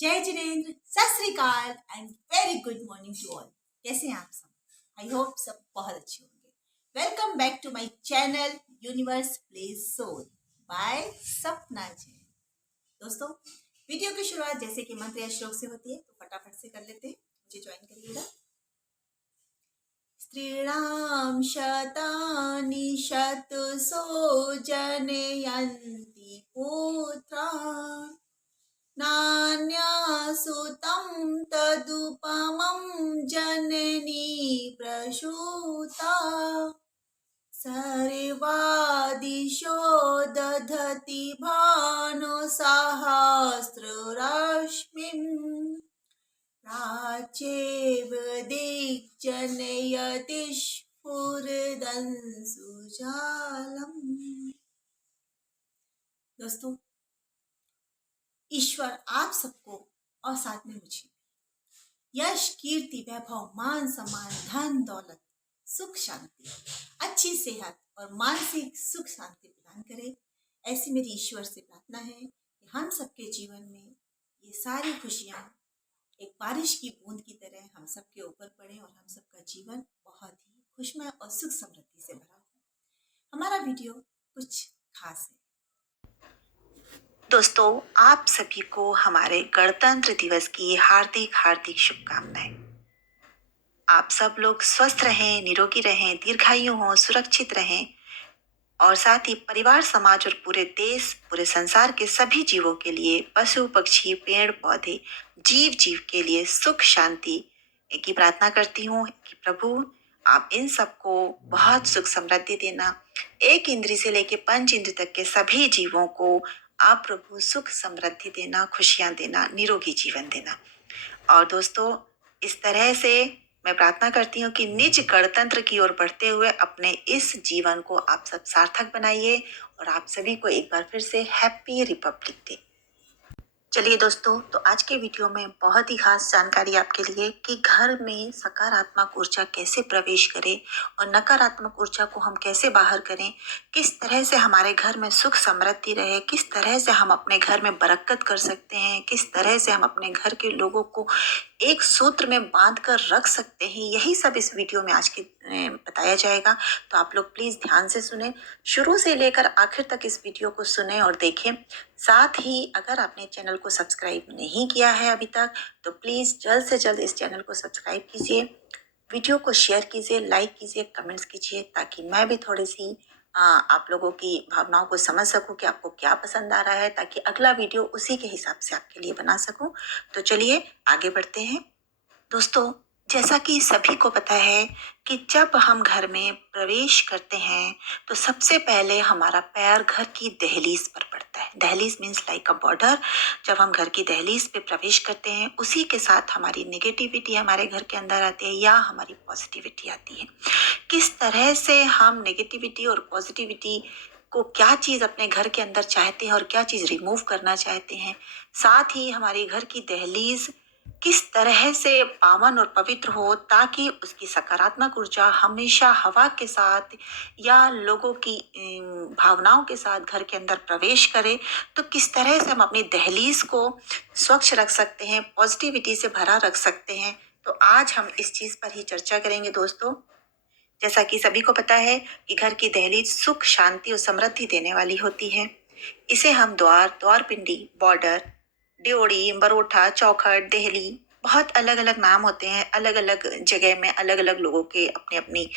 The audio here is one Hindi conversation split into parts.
जय Jinendra, Sat Sri Akal and very good morning to all. कैसे हैं आप सब? आई होप सब बहुत अच्छे होंगे। Welcome back to my channel universe plays soul by Sapna Jain. दोस्तों, वीडियो की शुरुआत जैसे कि मंत्र या श्लोक से होती है, तो फटाफट से कर लेते हैं। मुझे ज्वाइन करिएगा। स्त्रीणाम शतानि शतसो जनयन्ति पुत्रान् नान्यासुतं तदुपमं जननी प्रसूता सर्वादिशो दधति भानुसहस्ररश्मिं प्राच्येव दिग्जनयति स्फुरदंशुजालम्। दोस्तों, ईश्वर आप सबको और साथ में मुझे यश, कीर्ति, वैभव, मान, सम्मान, धन, दौलत, सुख, शांति, अच्छी सेहत और मानसिक सुख शांति प्रदान करे। ऐसी मेरी ईश्वर से प्रार्थना है कि हम सबके जीवन में ये सारी खुशियां एक बारिश की बूंद की तरह हम सबके ऊपर पड़े और हम सबका जीवन बहुत ही खुशमय और सुख समृद्धि से भरा हो। हमारा वीडियो कुछ खास है। दोस्तों, आप सभी को हमारे गणतंत्र दिवस की हार्दिक हार्दिक शुभकामनाएं। आप सब लोग स्वस्थ रहें, निरोगी रहें, दीर्घायु हों, सुरक्षित रहें और साथ ही परिवार, समाज और पूरे देश, पूरे संसार के सभी जीवों के लिए, पशु पक्षी, पेड़ पौधे, जीव जीव के लिए सुख शांति की प्रार्थना करती हूँ कि प्रभु आप इन सबको बहुत सुख समृद्धि देना। एक इंद्री से लेके पंच इंद्री तक के सभी जीवों को आप प्रभु सुख समृद्धि देना, खुशियां देना, निरोगी जीवन देना। और दोस्तों, इस तरह से मैं प्रार्थना करती हूँ कि निज गणतंत्र की ओर बढ़ते हुए अपने इस जीवन को आप सब सार्थक बनाइए और आप सभी को एक बार फिर से हैप्पी रिपब्लिक डे। चलिए दोस्तों, तो आज के वीडियो में बहुत ही खास जानकारी आपके लिए कि घर में सकारात्मक ऊर्जा कैसे प्रवेश करें और नकारात्मक ऊर्जा को हम कैसे बाहर करें, किस तरह से हमारे घर में सुख समृद्धि रहे, किस तरह से हम अपने घर में बरकत कर सकते हैं, किस तरह से हम अपने घर के लोगों को एक सूत्र में बांध कर रख सकते हैं, यही सब इस वीडियो में आज के बताया जाएगा। तो आप लोग प्लीज ध्यान से सुने, शुरू से लेकर आखिर तक इस वीडियो को सुने और देखें। साथ ही अगर आपने चैनल को सब्सक्राइब नहीं किया है अभी तक, तो प्लीज जल्द से जल्द इस चैनल को सब्सक्राइब कीजिए, वीडियो को शेयर कीजिए, लाइक कीजिए, कमेंट्स कीजिए, ताकि मैं भी थोड़ी सी आप लोगों की भावनाओं को समझ सकूं कि आपको क्या पसंद आ रहा है, ताकि अगला वीडियो उसी के हिसाब से आपके लिए बना सकूं। तो चलिए आगे बढ़ते हैं। दोस्तों, जैसा कि सभी को पता है कि जब हम घर में प्रवेश करते हैं तो सबसे पहले हमारा पैर घर की दहलीज पर पड़ता है। दहलीज मीन्स लाइक अ बॉर्डर। जब हम घर की दहलीज पे प्रवेश करते हैं, उसी के साथ हमारी नेगेटिविटी हमारे घर के अंदर आती है या हमारी पॉजिटिविटी आती है। किस तरह से हम नेगेटिविटी और पॉजिटिविटी को, क्या चीज अपने घर के अंदर चाहते हैं और क्या चीज रिमूव करना चाहते हैं, साथ ही हमारी घर की दहलीज किस तरह से पावन और पवित्र हो ताकि उसकी सकारात्मक ऊर्जा हमेशा हवा के साथ या लोगों की भावनाओं के साथ घर के अंदर प्रवेश करे, तो किस तरह से हम अपनी दहलीज को स्वच्छ रख सकते हैं, पॉजिटिविटी से भरा रख सकते हैं। तो आज हम इस चीज पर ही चर्चा करेंगे। दोस्तों, जैसा कि सभी को पता है कि घर की दहलीज सुख, शांति और समृद्धि देने वाली होती है। इसे हम द्वार, द्वार पिंडी, बॉर्डर, ड्योढ़ी, बरोठा, चौखट, देहली, बहुत अलग अलग नाम होते हैं। अलग अलग जगह में अलग अलग लोगों के अपनी अपनी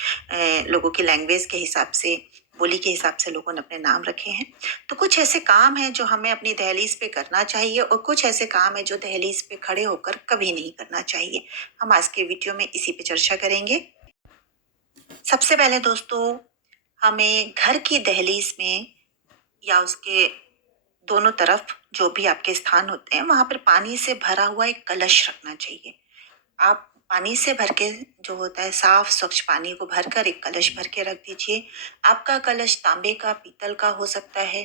लोगों की लैंग्वेज के हिसाब से, बोली के हिसाब से लोगों ने अपने नाम रखे हैं। तो कुछ ऐसे काम हैं जो हमें अपनी दहलीज पे करना चाहिए और कुछ ऐसे काम है जो दहलीज पे खड़े होकर कभी नहीं करना चाहिए। हम आज के वीडियो में इसी पे चर्चा करेंगे। सबसे पहले दोस्तों, हमें घर की दहलीज में या उसके दोनों तरफ जो भी आपके स्थान होते हैं, वहां पर पानी से भरा हुआ एक कलश रखना चाहिए। आप पानी से भर के, जो होता है साफ स्वच्छ पानी को भरकर एक कलश भर के रख दीजिए। आपका कलश तांबे का, पीतल का हो सकता है।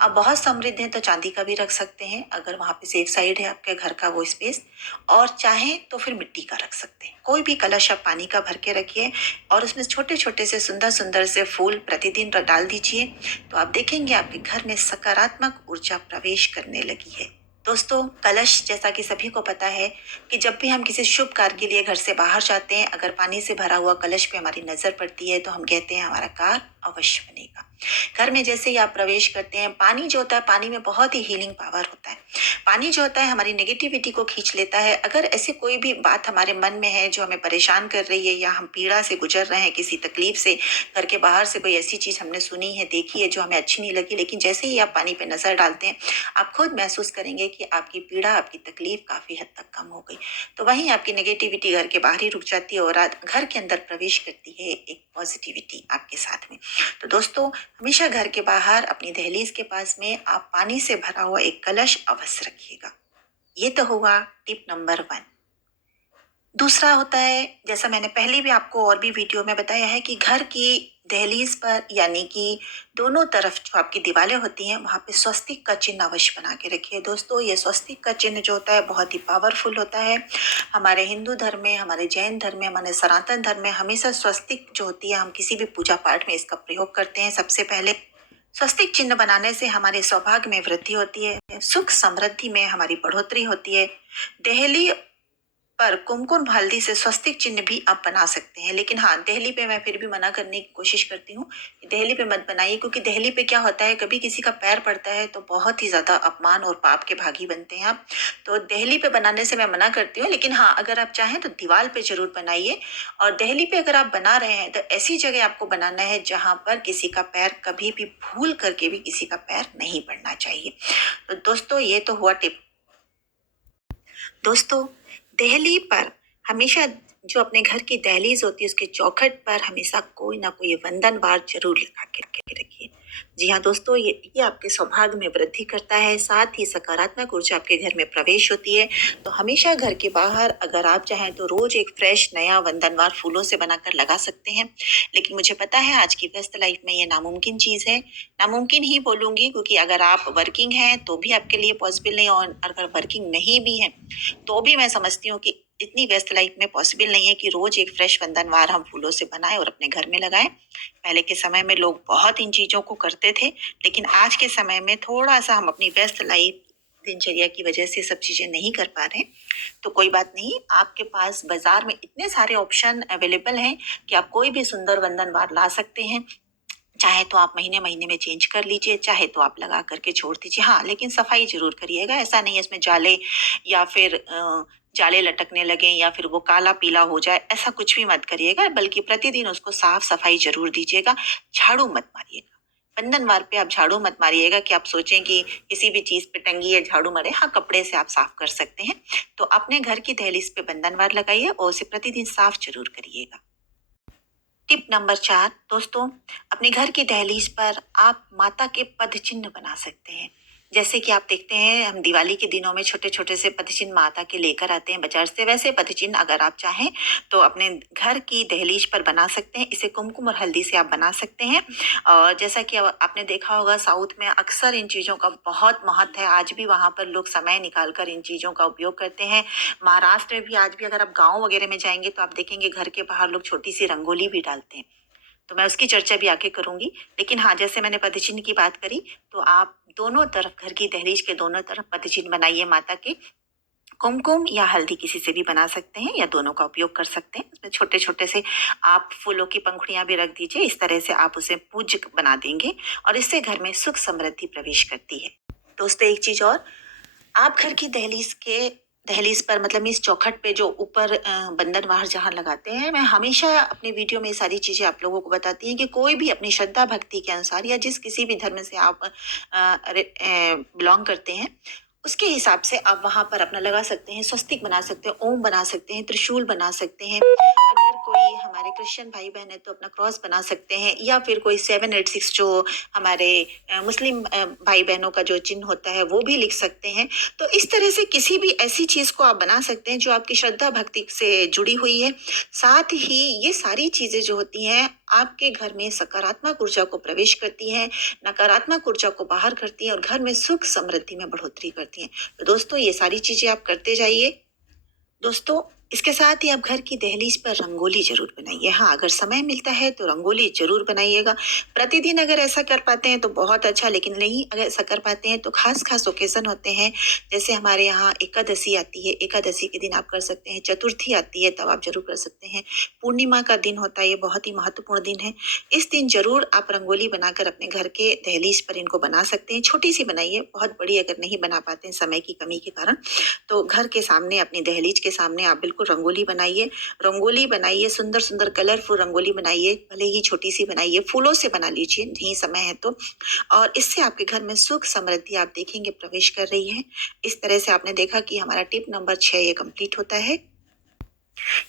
आप बहुत समृद्ध हैं तो चांदी का भी रख सकते हैं, अगर वहां पे सेफ साइड है आपके घर का वो स्पेस, और चाहें तो फिर मिट्टी का रख सकते हैं। कोई भी कलश आप पानी का भर के रखिए और उसमें छोटे छोटे से सुंदर सुंदर से फूल प्रतिदिन डाल दीजिए। तो आप देखेंगे आपके घर में सकारात्मक ऊर्जा प्रवेश करने लगी है। दोस्तों, कलश जैसा कि सभी को पता है कि जब भी हम किसी शुभ कार्य के लिए घर से बाहर जाते हैं, अगर पानी से भरा हुआ कलश पे हमारी नजर पड़ती है तो हम कहते हैं हमारा कार्य अवश्य बनेगा। घर में जैसे ही आप प्रवेश करते हैं, पानी जो होता है, पानी में बहुत ही हीलिंग पावर होता है। पानी जो होता है हमारी नेगेटिविटी को खींच लेता है। अगर ऐसी कोई भी बात हमारे मन में है जो हमें परेशान कर रही है, या हम पीड़ा से गुजर रहे हैं, किसी तकलीफ से, घर के बाहर से कोई ऐसी चीज हमने सुनी है, देखी है जो हमें अच्छी नहीं लगी, लेकिन जैसे ही आप पानी पे नजर डालते हैं, आप खुद महसूस करेंगे कि आपकी पीड़ा, आपकी तकलीफ काफी हद तक कम हो गई। तो वहीं आपकी नेगेटिविटी घर के बाहर ही रुक जाती है और घर के अंदर प्रवेश करती है एक पॉजिटिविटी आपके साथ में। तो दोस्तों, हमेशा घर के बाहर अपनी दहलीज के पास में आप पानी से भरा हुआ एक कलश अवश्य रखिएगा। ये तो हुआ टिप नंबर 1। दूसरा होता है, जैसा मैंने पहले भी आपको और भी वीडियो में बताया है, कि घर की दहलीज पर, यानी कि दोनों तरफ जो आपकी दीवारें होती हैं, वहां पे स्वस्तिक का चिन्ह अवश्य बना के रखिए। दोस्तों, ये स्वस्तिक का चिन्ह जो होता है बहुत ही पावरफुल होता है। हमारे हिंदू धर्म में, हमारे जैन धर्म में, हमारे सनातन धर्म में हमेशा स्वस्तिक जो होती है, हम किसी भी पूजा पाठ में इसका प्रयोग करते हैं। सबसे पहले स्वस्तिक चिन्ह बनाने से हमारे सौभाग्य में वृद्धि होती है, सुख समृद्धि में हमारी बढ़ोतरी होती है। दहली पर कुमकुम हल्दी से स्वस्तिक चिन्ह भी आप बना सकते हैं, लेकिन हाँ, दहली पे मैं फिर भी मना करने की कोशिश करती हूँ कि दहली पे मत बनाइए, क्योंकि दहली पे क्या होता है, कभी किसी का पैर पड़ता है तो बहुत ही ज्यादा अपमान और पाप के भागी बनते हैं आप। तो दहली पे बनाने से मैं मना करती हूँ, लेकिन हाँ, अगर आप चाहें तो दीवार पे जरूर बनाइए। और दहली पे अगर आप बना रहे हैं तो ऐसी जगह आपको बनाना है जहां पर किसी का पैर कभी भी भूल करके भी किसी का पैर नहीं पड़ना चाहिए। तो दोस्तों, ये तो हुआ टिप। दोस्तों, दहली पर हमेशा, जो अपने घर की दहलीज होती है, उसके चौखट पर हमेशा कोई ना कोई वंदन वार जरूर लगा के रखिए। जी हाँ दोस्तों, ये आपके सौभाग्य में वृद्धि करता है, साथ ही सकारात्मक ऊर्जा आपके घर में प्रवेश होती है। तो हमेशा घर के बाहर अगर आप चाहें तो रोज एक फ्रेश नया वंदनवार फूलों से बनाकर लगा सकते हैं। लेकिन मुझे पता है आज की व्यस्त लाइफ में ये नामुमकिन चीज है। नामुमकिन ही बोलूंगी, क्योंकि अगर आप वर्किंग हैं तो भी आपके लिए पॉसिबल नहीं, और अगर वर्किंग नहीं भी है तो भी मैं समझती हूँ कि इतनी व्यस्त लाइफ में पॉसिबल नहीं है कि रोज एक फ्रेश वंदनवार हम फूलों से बनाएं और अपने घर में लगाएं। पहले के समय में लोग बहुत इन चीजों को करते थे, लेकिन आज के समय में थोड़ा सा हम अपनी व्यस्त लाइफ दिनचर्या की वजह से सब चीजें नहीं कर पा रहे। तो कोई बात नहीं, आपके पास बाजार में इतने सारे ऑप्शन अवेलेबल हैं कि आप कोई भी सुंदर वंदनवार ला सकते हैं। चाहे तो आप महीने महीने में चेंज कर लीजिए, चाहे तो आप लगा करके छोड़ दीजिए। हाँ, लेकिन सफाई जरूर करिएगा। ऐसा नहीं है इसमें जाले या फिर जाले लटकने लगे या फिर वो काला पीला हो जाए, ऐसा कुछ भी मत करिएगा, बल्कि प्रतिदिन उसको साफ सफाई जरूर दीजिएगा। झाड़ू मत मारिएगा। बंधनवार पे आप झाड़ू मत मारिएगा कि आप सोचें कि किसी भी चीज पे टंगी है झाड़ू मारे। हाँ, कपड़े से आप साफ कर सकते हैं। तो अपने घर की दहलीज पे बंधनवार लगाइए और उसे प्रतिदिन साफ जरूर करिएगा। टिप नंबर 4 दोस्तों, अपने घर की दहलीज पर आप माता के पद चिन्ह बना सकते हैं। जैसे कि आप देखते हैं, हम दिवाली के दिनों में छोटे छोटे से पद चिन्ह माता के लेकर आते हैं बाजार से, वैसे पद चिन्ह अगर आप चाहें तो अपने घर की दहलीज पर बना सकते हैं। इसे कुमकुम और हल्दी से आप बना सकते हैं। और जैसा कि आपने देखा होगा, साउथ में अक्सर इन चीज़ों का बहुत महत्व है। आज भी वहाँ पर लोग समय निकाल कर इन चीज़ों का उपयोग करते हैं। महाराष्ट्र में भी आज भी अगर आप गाँव वगैरह में जाएंगे तो आप देखेंगे घर के बाहर लोग छोटी सी रंगोली भी डालते हैं। तो मैं उसकी चर्चा भी आगे करूंगी। लेकिन हाँ, जैसे मैंने पदचिन्ह की बात करी, तो आप दोनों तरफ, घर की दहलीज के दोनों तरफ पदचिन्ह बनाइए माता के। कुमकुम या हल्दी किसी से भी बना सकते हैं, या दोनों का उपयोग कर सकते हैं। उसमें छोटे छोटे से आप फूलों की पंखुड़ियां भी रख दीजिए। इस तरह से आप उसे पूज्य बना देंगे और इससे घर में सुख समृद्धि प्रवेश करती है। दोस्तों, एक चीज और, आप घर की दहलीज पर, मतलब इस चौखट पे जो ऊपर बंधनवार जहाँ लगाते हैं, मैं हमेशा अपने वीडियो में ये सारी चीजें आप लोगों को बताती हैं कि कोई भी अपनी श्रद्धा भक्ति के अनुसार, या जिस किसी भी धर्म से आप बिलोंग करते हैं, उसके हिसाब से आप वहां पर अपना लगा सकते हैं। स्वस्तिक बना सकते हैं, ओम बना सकते हैं, त्रिशूल बना सकते हैं। अगर कोई हमारे क्रिश्चियन भाई बहन है तो अपना क्रॉस बना सकते हैं, या फिर कोई 786 जो हमारे मुस्लिम भाई बहनों का जो चिन्ह होता है वो भी लिख सकते हैं। तो इस तरह से किसी भी ऐसी चीज को आप बना सकते हैं जो आपकी श्रद्धा भक्ति से जुड़ी हुई है। साथ ही ये सारी चीजें जो होती हैं, आपके घर में सकारात्मक ऊर्जा को प्रवेश करती हैं, नकारात्मक ऊर्जा को बाहर करती हैं और घर में सुख समृद्धि में बढ़ोतरी करती हैं। तो दोस्तों, ये सारी चीजें आप करते जाइए। दोस्तों, इसके साथ ही आप घर की दहलीज पर रंगोली जरूर बनाइए। हाँ, अगर समय मिलता है तो रंगोली जरूर बनाइएगा। प्रतिदिन अगर ऐसा कर पाते हैं तो बहुत अच्छा, लेकिन नहीं अगर ऐसा कर पाते हैं तो खास खास ओकेजन होते हैं। जैसे हमारे यहाँ एकादशी आती है, एकादशी के दिन आप कर सकते हैं। चतुर्थी आती है तब आप जरूर कर सकते हैं। पूर्णिमा का दिन होता है, ये बहुत ही महत्वपूर्ण दिन है। इस दिन जरूर आप रंगोली बनाकर अपने घर के दहलीज पर इनको बना सकते हैं। छोटी सी बनाइए, बहुत बड़ी अगर नहीं बना पाते हैं समय की कमी के कारण, तो घर के सामने अपनी दहलीज के सामने आप बिल्कुल रंगोली बनाइए। रंगोली बनाइए, सुंदर सुंदर कलरफुल रंगोली बनाइए, भले ही छोटी सी बनाइए, फूलों से बना लीजिए, नहीं समय है तो। और इससे आपके घर में सुख समृद्धि आप देखेंगे प्रवेश कर रही है। इस तरह से आपने देखा कि हमारा टिप नंबर 6 ये कंप्लीट होता है।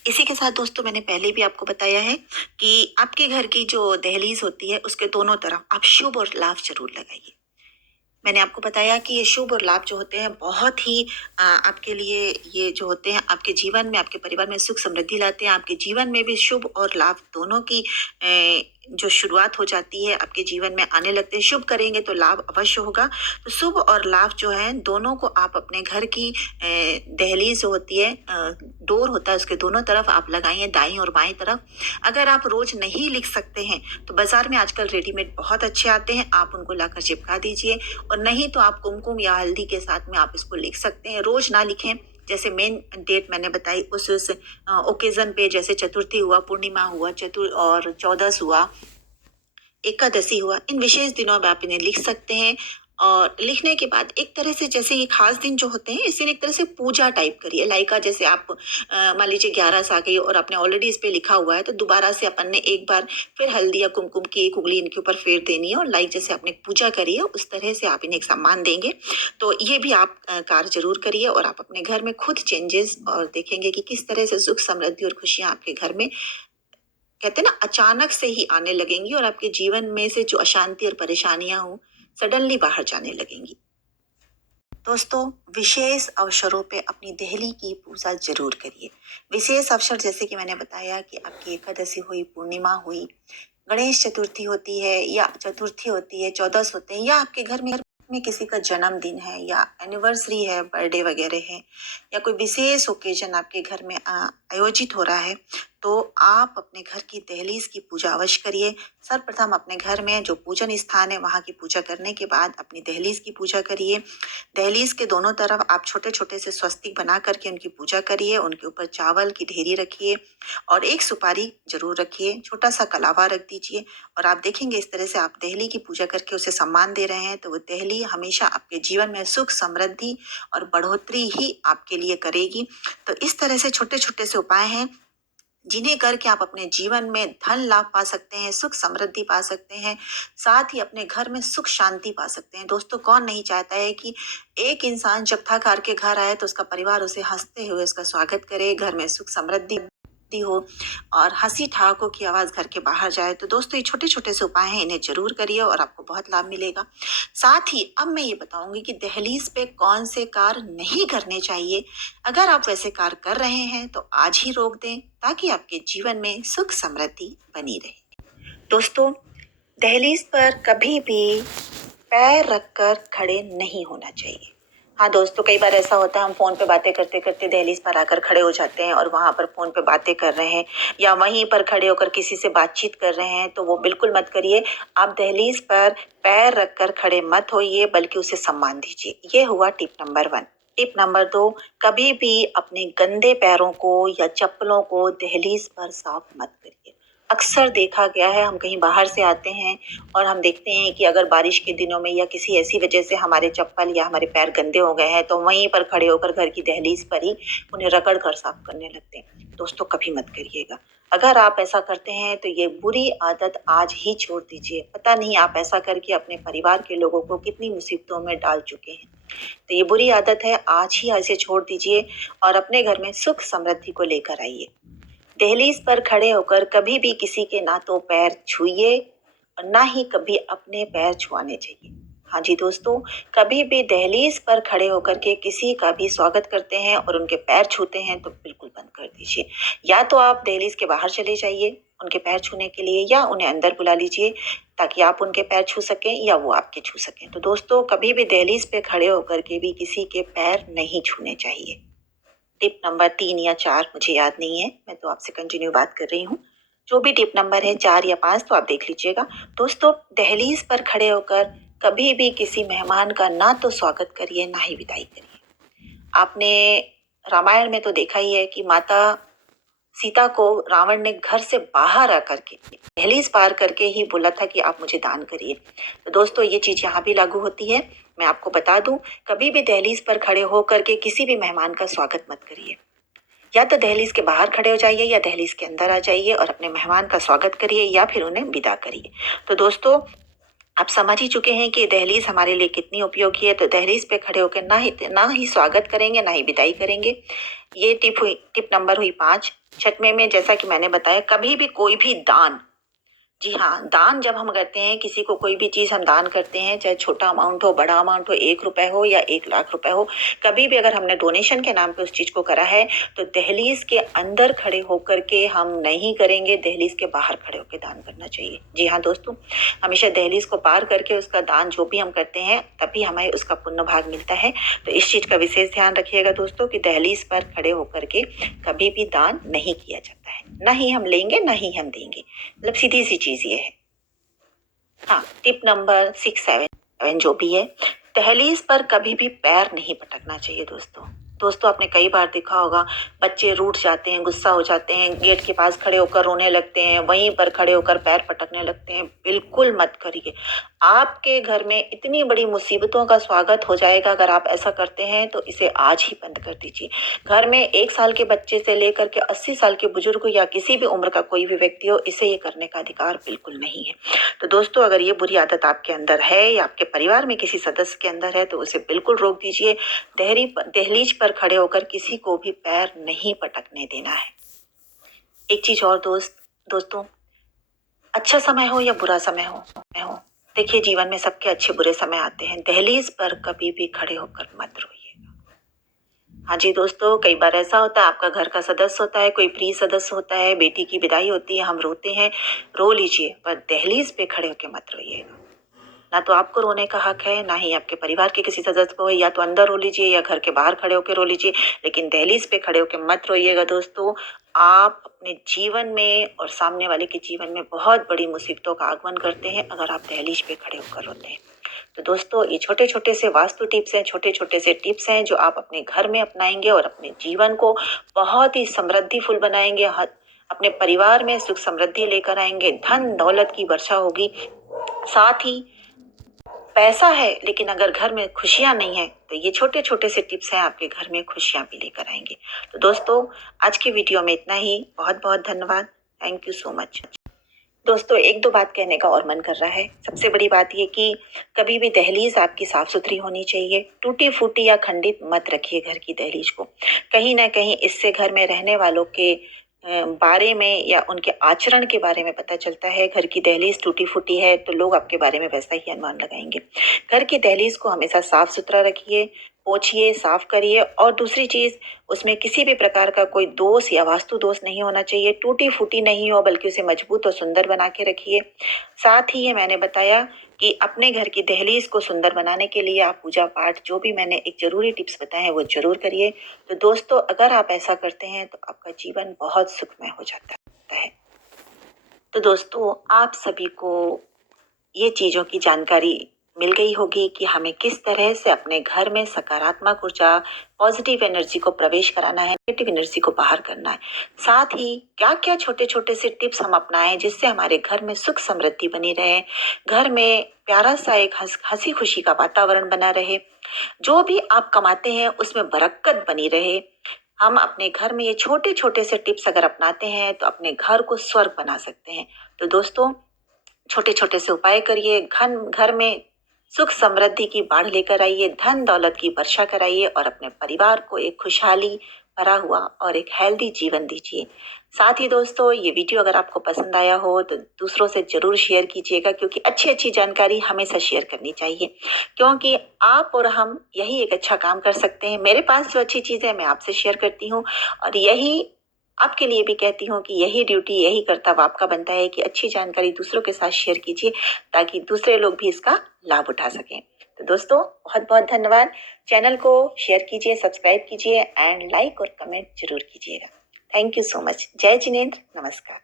इसी के साथ दोस्तों, मैंने पहले भी आपको बताया है कि आपके घर की जो दहलीज होती है उसके दोनों तरफ आप शुभ और लाभ जरूर लगाइए। मैंने आपको बताया कि ये शुभ और लाभ जो होते हैं बहुत ही आपके लिए, ये जो होते हैं आपके जीवन में, आपके परिवार में सुख समृद्धि लाते हैं। आपके जीवन में भी शुभ और लाभ दोनों की जो शुरुआत हो जाती है आपके जीवन में आने लगते हैं। शुभ करेंगे तो लाभ अवश्य होगा। तो शुभ और लाभ जो है दोनों को आप अपने घर की दहलीज जो होती है, डोर होता है, उसके दोनों तरफ आप लगाइए, दाईं और बाईं तरफ। अगर आप रोज नहीं लिख सकते हैं तो बाजार में आजकल रेडीमेड बहुत अच्छे आते हैं, आप उनको लाकर चिपका दीजिए। और नहीं तो आप कुमकुम या हल्दी के साथ में आप इसको लिख सकते हैं। रोज ना लिखें, जैसे मेन डेट मैंने बताई उस ओकेजन पे, जैसे चतुर्थी हुआ, पूर्णिमा हुआ, चतुर और चौदस हुआ, एकादशी हुआ, इन विशेष दिनों में आप इन्हें लिख सकते हैं। और लिखने के बाद एक तरह से, जैसे ये खास दिन जो होते हैं, इसे एक तरह से पूजा टाइप करिए। लाइका जैसे आप मान लीजिए 11 आ गई और आपने ऑलरेडी इस पे लिखा हुआ है, तो दोबारा से अपन ने एक बार फिर हल्दी या कुमकुम की एक उंगली इनके ऊपर फेर देनी है और लाइक जैसे आपने पूजा करी है उस तरह से आप इन्हें एक सम्मान देंगे। तो ये भी आप कार्य जरूर करिए और आप अपने घर में खुद चेंजेस और देखेंगे कि किस तरह से सुख समृद्धि और खुशियां आपके घर में, कहते हैं ना, अचानक से ही आने लगेंगी और आपके जीवन में से जो अशांति और परेशानियां हो सडनली बाहर जाने लगेंगी। दोस्तों, विशेष अवसरों पे अपनी देहली की पूजा जरूर करिए। विशेष अवसर जैसे कि मैंने बताया कि आपकी एकादशी हुई, पूर्णिमा हुई, गणेश चतुर्थी होती है या चतुर्थी होती है, चौदस होते हैं, या आपके घर में किसी का जन्मदिन है या एनिवर्सरी है, बर्थडे वगैरह है, या कोई विशेष ओकेजन आपके घर में आयोजित हो रहा है, तो आप अपने घर की दहलीज की पूजा अवश्य करिए। सर्वप्रथम अपने घर में जो पूजन स्थान है वहाँ की पूजा करने के बाद अपनी दहलीज की पूजा करिए। दहलीज के दोनों तरफ आप छोटे छोटे से स्वस्तिक बना करके उनकी पूजा करिए। उनके ऊपर चावल की ढेरी रखिए और एक सुपारी जरूर रखिए, छोटा सा कलावा रख दीजिए। और आप देखेंगे इस तरह से आप दहली की पूजा करके उसे सम्मान दे रहे हैं, तो वो दहली हमेशा आपके जीवन में सुख समृद्धि और बढ़ोतरी ही आपके लिए करेगी। तो इस तरह से छोटे छोटे से उपाय हैं जिन्हें करके आप अपने जीवन में धन लाभ पा सकते हैं, सुख समृद्धि पा सकते हैं, साथ ही अपने घर में सुख शांति पा सकते हैं। दोस्तों, कौन नहीं चाहता है कि एक इंसान जब थक हार के घर आए तो उसका परिवार उसे हंसते हुए उसका स्वागत करे, घर में सुख समृद्धि हो और हंसी ठहाकों की आवाज घर के बाहर जाए। तो दोस्तों, ये छोटे छोटे से उपाय हैं, इन्हें जरूर करिए और आपको बहुत लाभ मिलेगा। साथ ही अब मैं ये बताऊंगी कि दहलीज पे कौन से कार्य नहीं करने चाहिए। अगर आप वैसे कार्य कर रहे हैं तो आज ही रोक दें, ताकि आपके जीवन में सुख समृद्धि बनी रहे। दोस्तों, दहलीज पर कभी भी पैर रखकर खड़े नहीं होना चाहिए। हाँ दोस्तों, कई बार ऐसा होता है हम फोन पे बातें करते करते दहलीज पर आकर खड़े हो जाते हैं और वहां पर फोन पे बातें कर रहे हैं या वहीं पर खड़े होकर किसी से बातचीत कर रहे हैं, तो वो बिल्कुल मत करिए। आप दहलीज पर पैर रखकर खड़े मत होइए, बल्कि उसे सम्मान दीजिए। ये हुआ टिप नंबर 1। टिप नंबर 2, कभी भी अपने गंदे पैरों को या चप्पलों को दहलीज पर साफ मत करिए। अक्सर देखा गया है, हम कहीं बाहर से आते हैं और हम देखते हैं कि अगर बारिश के दिनों में या किसी ऐसी वजह से हमारे चप्पल या हमारे पैर गंदे हो गए हैं, तो वहीं पर खड़े होकर घर की दहलीज पर ही उन्हें रगड़ कर साफ करने लगते हैं। दोस्तों, कभी मत करिएगा। अगर आप ऐसा करते हैं तो ये बुरी आदत आज ही छोड़ दीजिए। पता नहीं आप ऐसा करके अपने परिवार के लोगों को कितनी मुसीबतों में डाल चुके हैं। तो ये बुरी आदत है, आज ही ऐसे छोड़ दीजिए और अपने घर में सुख समृद्धि को लेकर आइए। दहलीज पर खड़े होकर कभी भी किसी के ना तो पैर छुइए और ना ही कभी अपने पैर छुआने चाहिए। हाँ जी दोस्तों, कभी भी दहलीज पर खड़े होकर के किसी का भी स्वागत करते हैं और उनके पैर छूते हैं तो बिल्कुल बंद कर दीजिए। या तो आप दहलीज के बाहर चले जाइए उनके पैर छूने के लिए, या उन्हें अंदर बुला लीजिए ताकि आप उनके पैर छू सकें या वो आपके छू सकें। तो दोस्तों, कभी भी दहलीज पे खड़े होकर के भी किसी के पैर नहीं छूने चाहिए। टिप नंबर 3 या 4 मुझे याद नहीं है, मैं तो आपसे कंटिन्यू बात कर रही हूँ। जो भी टिप नंबर है 4 या 5 तो आप देख लीजिएगा। दोस्तों, दहलीज पर खड़े होकर कभी भी किसी मेहमान का ना तो स्वागत करिए, ना ही विदाई करिए। आपने रामायण में तो देखा ही है कि माता सीता को रावण ने घर से बाहर आकर के दहलीज पार करके ही बोला था कि आप मुझे दान करिए। तो दोस्तों, ये चीज यहाँ भी लागू होती है। मैं आपको बता दूं, कभी भी दहलीज पर खड़े होकर के किसी भी मेहमान का स्वागत मत करिए। या तो दहलीज के बाहर खड़े हो जाइए या दहलीज के अंदर आ जाइए और अपने मेहमान का स्वागत करिए या फिर उन्हें विदा करिए। तो दोस्तों, आप समझ ही चुके हैं कि दहलीज हमारे लिए कितनी उपयोगी है। तो दहलीज पे खड़े होकर ना ही स्वागत करेंगे, ना ही विदाई करेंगे। ये टिप नंबर हुई 5। छठवें में जैसा कि मैंने बताया, कभी भी कोई भी दान, जी हाँ, दान जब हम करते हैं, किसी को कोई भी चीज़ हम दान करते हैं, चाहे छोटा अमाउंट हो, बड़ा अमाउंट हो, 1 रुपए हो या 1 लाख रुपए हो, कभी भी अगर हमने डोनेशन के नाम पे उस चीज़ को करा है, तो दहलीज के अंदर खड़े होकर के हम नहीं करेंगे, दहलीज के बाहर खड़े होकर दान करना चाहिए। जी हाँ दोस्तों, हमेशा दहलीज को पार करके उसका दान जो भी हम करते हैं, तभी हमें उसका पुण्य भाग मिलता है। तो इस चीज़ का विशेष ध्यान रखिएगा दोस्तों कि दहलीज पर खड़े होकर के कभी भी दान नहीं किया जाता है। ना ही हम लेंगे, ना ही हम देंगे। मतलब सीधी सी चीज ये है। हाँ, टिप नंबर 6, 7 जो भी है, दहलीज पर कभी भी पैर नहीं पटकना चाहिए दोस्तों। दोस्तों, आपने कई बार देखा होगा, बच्चे रूठ जाते हैं, गुस्सा हो जाते हैं, गेट के पास खड़े होकर रोने लगते हैं, वहीं पर खड़े होकर पैर पटकने लगते हैं। बिल्कुल मत करिए। आपके घर में इतनी बड़ी मुसीबतों का स्वागत हो जाएगा अगर आप ऐसा करते हैं, तो इसे आज ही बंद कर दीजिए। घर में 1 साल के बच्चे से लेकर के 80 साल के बुजुर्ग या किसी भी उम्र का कोई भी व्यक्ति हो, इसे ये करने का अधिकार बिल्कुल नहीं है। तो दोस्तों, अगर ये बुरी आदत आपके अंदर है या आपके परिवार में किसी सदस्य के अंदर है, तो उसे बिल्कुल रोक दीजिए। दहलीज पर खड़े होकर किसी को भी पैर नहीं पटकने देना है। एक चीज और दोस्तों, अच्छा समय हो या बुरा समय हो, देखिए, जीवन में सबके अच्छे बुरे समय आते हैं। दहलीज पर कभी भी खड़े होकर मत रोइएगा। हाँ जी दोस्तों, कई बार ऐसा होता है, आपका घर का सदस्य होता है, कोई प्रिय सदस्य होता है, बेटी की विदाई होती है, हम रोते हैं, रो लीजिए, पर दहलीज पे खड़े होकर मत रोइएगा। ना तो आपको रोने का हक है, ना ही आपके परिवार के किसी सदस्य को है। या तो अंदर रो लीजिए या घर के बाहर खड़े होकर रो लीजिए, लेकिन दहलीज पे खड़े होकर मत रोइएगा दोस्तों। आप अपने जीवन में और सामने वाले के जीवन में बहुत बड़ी मुसीबतों का आगमन करते हैं अगर आप दहलीज पे खड़े होकर रोते हैं। तो दोस्तों, ये छोटे छोटे से वास्तु टिप्स हैं, छोटे छोटे से टिप्स हैं जो आप अपने घर में अपनाएंगे और अपने जीवन को बहुत ही समृद्धिफुल बनाएंगे। अपने परिवार में सुख समृद्धि लेकर आएंगे, धन दौलत की वर्षा होगी। साथ ही पैसा है, लेकिन अगर घर में खुशियां नहीं है, तो ये छोटे छोटे से टिप्स हैं, आपके घर में खुशियां भी लेकर आएंगे। तो दोस्तों, आज की वीडियो में इतना ही। बहुत बहुत धन्यवाद। Thank you so much. दोस्तों, एक दो बात कहने का और मन कर रहा है। सबसे बड़ी बात ये कि कभी भी दहलीज आपकी साफ सुथरी होनी चाहिए। टूटी फूटी या खंडित मत रखिए घर की दहलीज को। कहीं ना कहीं इससे घर में रहने वालों के बारे में या उनके आचरण के बारे में पता चलता है। घर की दहलीज टूटी फूटी है तो लोग आपके बारे में वैसा ही अनुमान लगाएंगे। घर की दहलीज को हमेशा साफ सुथरा रखिए, पोछिए, साफ करिए। और दूसरी चीज, उसमें किसी भी प्रकार का कोई दोष या वास्तु दोष नहीं होना चाहिए। टूटी फूटी नहीं हो, बल्कि उसे मजबूत और सुंदर बना के रखिए। साथ ही ये मैंने बताया कि अपने घर की दहलीज को सुंदर बनाने के लिए आप पूजा पाठ, जो भी मैंने एक जरूरी टिप्स बताए हैं, वो जरूर करिए। तो दोस्तों, अगर आप ऐसा करते हैं तो आपका जीवन बहुत सुखमय हो जाता है। तो दोस्तों, आप सभी को ये चीज़ों की जानकारी मिल गई होगी कि हमें किस तरह से अपने घर में सकारात्मक ऊर्जा, पॉजिटिव एनर्जी को प्रवेश कराना है, नेगेटिव एनर्जी को बाहर करना है। साथ ही क्या क्या छोटे छोटे से टिप्स हम अपनाएं जिससे हमारे घर में सुख समृद्धि बनी रहे, घर में प्यारा सा एक हंसी खुशी का वातावरण बना रहे, जो भी आप कमाते हैं उसमें बरकत बनी रहे। हम अपने घर में ये छोटे छोटे से टिप्स अगर अपनाते हैं तो अपने घर को स्वर्ग बना सकते हैं। तो दोस्तों, छोटे छोटे से उपाय करिए, घर में सुख समृद्धि की बाढ़ लेकर आइए, धन दौलत की वर्षा कराइए और अपने परिवार को एक खुशहाली भरा हुआ और एक हेल्दी जीवन दीजिए। साथ ही दोस्तों, ये वीडियो अगर आपको पसंद आया हो तो दूसरों से जरूर शेयर कीजिएगा, क्योंकि अच्छी अच्छी जानकारी हमेशा शेयर करनी चाहिए, क्योंकि आप और हम यही एक अच्छा काम कर सकते हैं। मेरे पास जो अच्छी चीज़ है मैं आपसे शेयर करती हूँ, और यही आपके लिए भी कहती हूँ कि यही ड्यूटी, यही कर्तव्य आपका बनता है कि अच्छी जानकारी दूसरों के साथ शेयर कीजिए, ताकि दूसरे लोग भी इसका लाभ उठा सकें। तो दोस्तों बहुत बहुत धन्यवाद। चैनल को शेयर कीजिए, सब्सक्राइब कीजिए एंड लाइक और कमेंट जरूर कीजिएगा। Thank you so much. जय जिनेंद्र, नमस्कार।